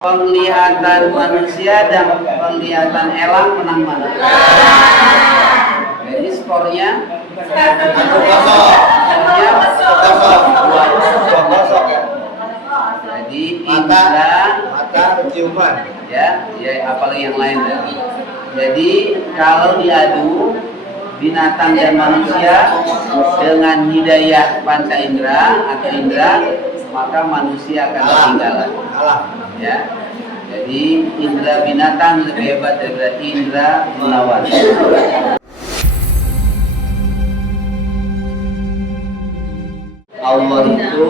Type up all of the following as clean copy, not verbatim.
Penglihatan manusia dan penglihatan elang menang mana? Jadi skornya jadi mata penciuman ya apalagi yang lain ya. Jadi kalau diadu binatang dan manusia dengan hidayah panca indera atau indera, maka manusia akan ketinggalan. Ya. Jadi indera binatang lebih hebat daripada indera gunawan. Allah itu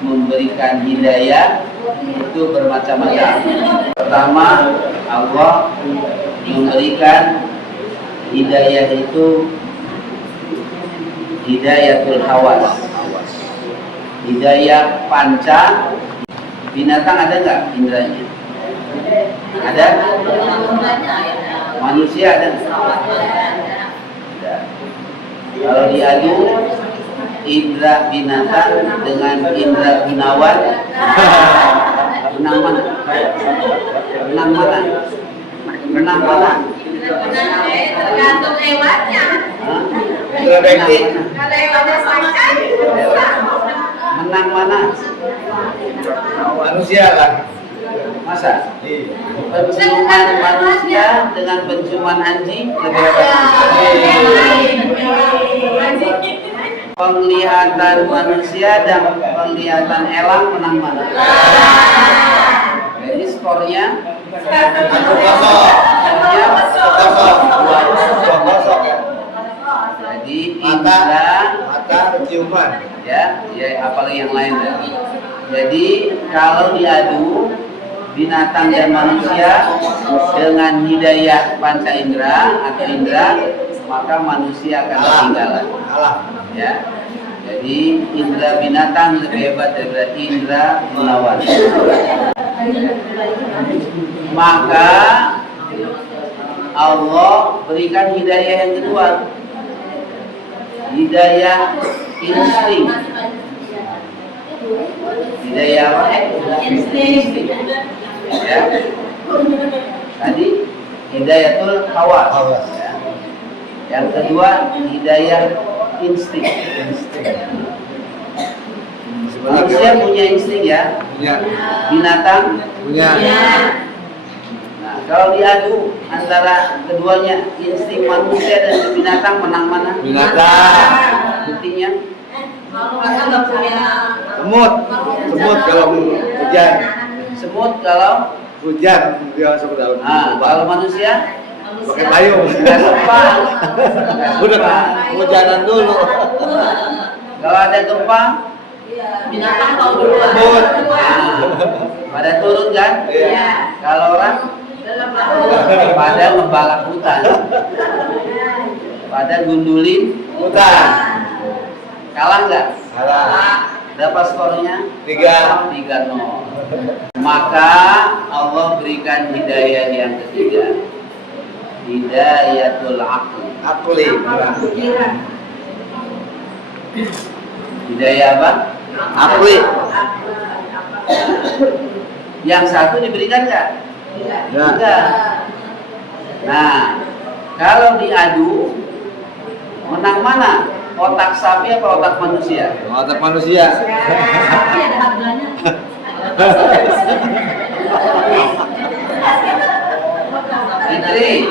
memberikan hidayah itu bermacam-macam. Pertama, Allah memberikan hidayah itu hidayatul hawas, hidayah panca. Binatang ada nggak inderanya? Ada? Manusia ada? Ada. Kalau diadu indera binatang dengan indera gunawan, menang mana? Menang mana? Menang mana? Tergantung hewannya. Kalau hewannya panca, menang mana? Manusia kan? Masa? Penciuman manusia dengan penciuman anjing lebih hebat. Penglihatan manusia dan penglihatan elang menang mana? Jadi skornya jadi mata penciuman ya apalagi yang lain ya. Jadi kalau diadu binatang dan manusia dengan hidayah panca indera atau indera, maka manusia akan ketinggalan. Ya. Jadi indera binatang lebih hebat daripada indera gunawan. Maka Allah berikan hidayah yang kedua, hidayah insting. Hidayah apa? Insting. Ya. Tadi hidayatul hawas. Ya. Yang kedua hidayah insting. Manusia punya insting ya? Punya. Binatang Punya. Nah, kalau diadu antara keduanya, insting manusia dan binatang, menang mana? Binatang. Buktinya? Semut kalau hujan. Semut kalau Hujan dia masuk ke dalam. kalau manusia Pakai payung. nggak sempat. Udah hujanan dulu. Kalau ada gempa, binatang tahu duluan. pada turun kan? Iya. Kalau orang pada ngebalak hutan, pada gundulin Hutan. kalah nggak? Salah. Berapa skornya? 3-0. Maka Allah berikan hidayah yang ketiga, hidayatul aqli. Hidayah apa? Aqli. Yang satu diberikan nggak? Enggak. Nah, kalau diadu menang mana? Otak sapi apa otak manusia? Otak manusia. Fitri,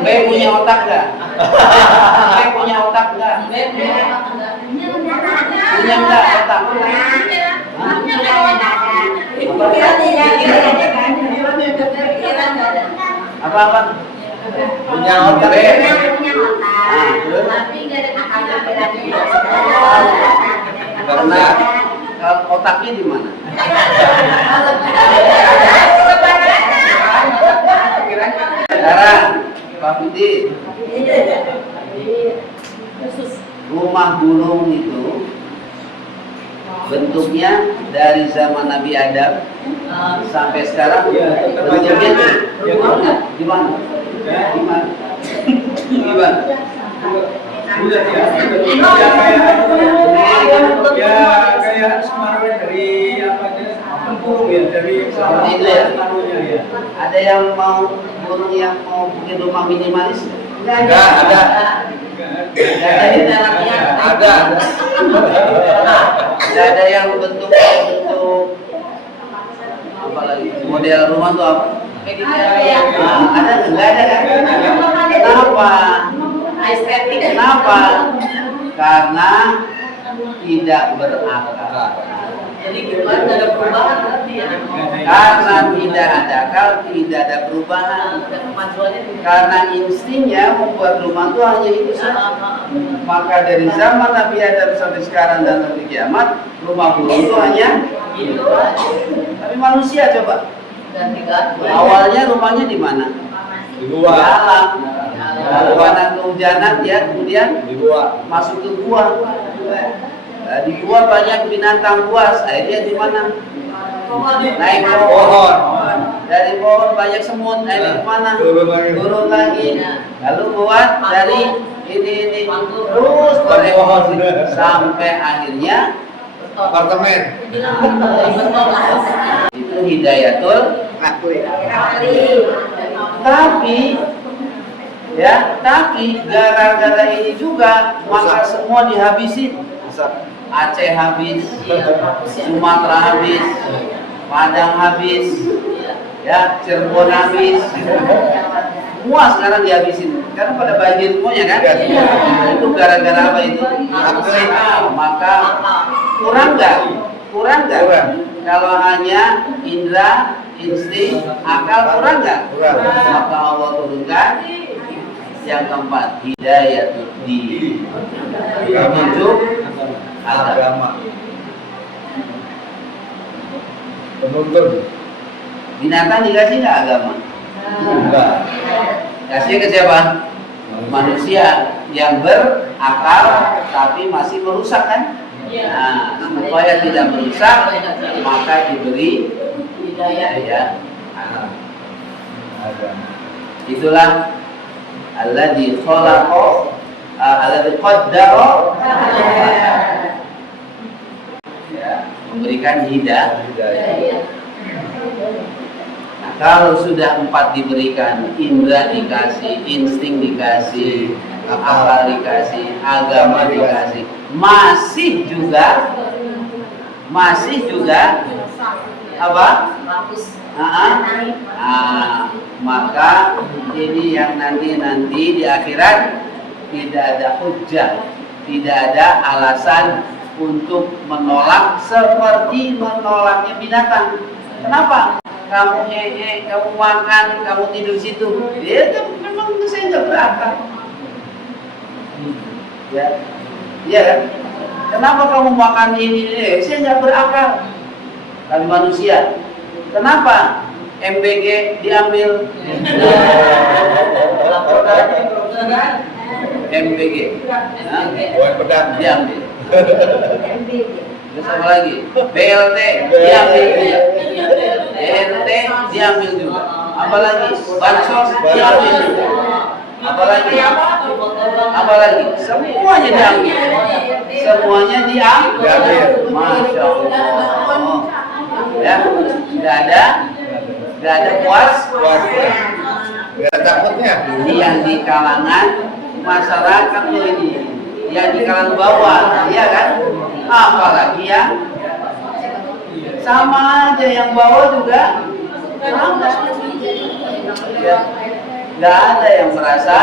B punya otak nggak? B punya otak nggak? Punya nggak otak? Apa? Punya otak. Karena kalau otaknya di mana? Sekarang, Pak Fidi, rumah burung itu bentuknya dari zaman Nabi Adam sampai sekarang bentuknya gimana? Ya kayak Semarang dari apa aja burung ya dari Seperti itu ya. ya. Ada yang mau burung yang mau bikin rumah minimalis? Enggak ada. Ada. Nggak ada yang bentuk apa lagi? Model rumah tuh apa? Ada nggak ada kan? Kenapa? Estetik. Kenapa? Karena tidak berakal. Jadi gitu kan ada perubahan berarti ya. Karena tidak ada akal, tidak ada perubahan. Kemajuannya juga. Karena instingnya membuat rumah itu hanya itu saja. Maka dari zaman Nabi Adam sampai sekarang dan sampai kiamat, rumah burung itu hanya Gitu aja. tapi manusia coba. Dan diganti. Awalnya rumahnya di mana? Di Di luar. alam. Lalu karena kehujanan dia kemudian Di luar. masuk ke gua. Di gua banyak binatang buas. Akhirnya di mana? Naik pohon. Dari pohon banyak semut. Akhirnya ke mana? Turun lagi. Turun lagi. Lalu buat dari ini terus dari pohon sampai akhirnya Apartemen. itu hidayatul akli. Tapi gara-gara ini juga maka semua dihabisin. Aceh habis, Sumatera habis, Padang habis, ya Cirebon habis, semua sekarang dihabisin. Karena pada banjir semuanya kan? Itu gara-gara apa itu? Maka kurang nggak? Kurang. Kalau hanya indera, insting, akal kurang nggak? Kurang. Maka Allah turunkan yang keempat, hidayatul din, petunjuk agama. Agama. Penuntun. Binatang dikasih nggak agama? Enggak. Kasih ke siapa? Manusia yang berakal tapi masih merusak kan? Nah, supaya tidak merusak maka diberi hidayah. Agama. Itulah alladzi khalaqa alladzi qaddara ya, memberikan hidayah. Nah, kalau sudah 4 diberikan, indra dikasih, insting dikasih, akal dikasih, agama dikasih, masih juga apa? Maka ini yang nanti di akhirat tidak ada hujjah, tidak ada alasan untuk menolak seperti menolaknya binatang. Kenapa? Kamu kamu makan, kamu tidur situ. Ya memang saya nggak berakal. Ya, iya kan? Kenapa kamu makan ini? Saya nggak berakal. Kami manusia. Kenapa? MBG diambil. MBG. Buat pedang. Diambil. Terus apa lagi? BLT diambil juga. BLT diambil juga. Apalagi bansos diambil juga. Apalagi? Semuanya diambil. Semuanya diambil. Masya Allah. Ya, nggak ada puas. Enggak takutnya. Ini yang di kalangan masyarakat tuh ini, yang di kalangan bawah, ya kan? Apalagi yang sama aja yang bawah juga sama. Ya. Nggak ada yang merasa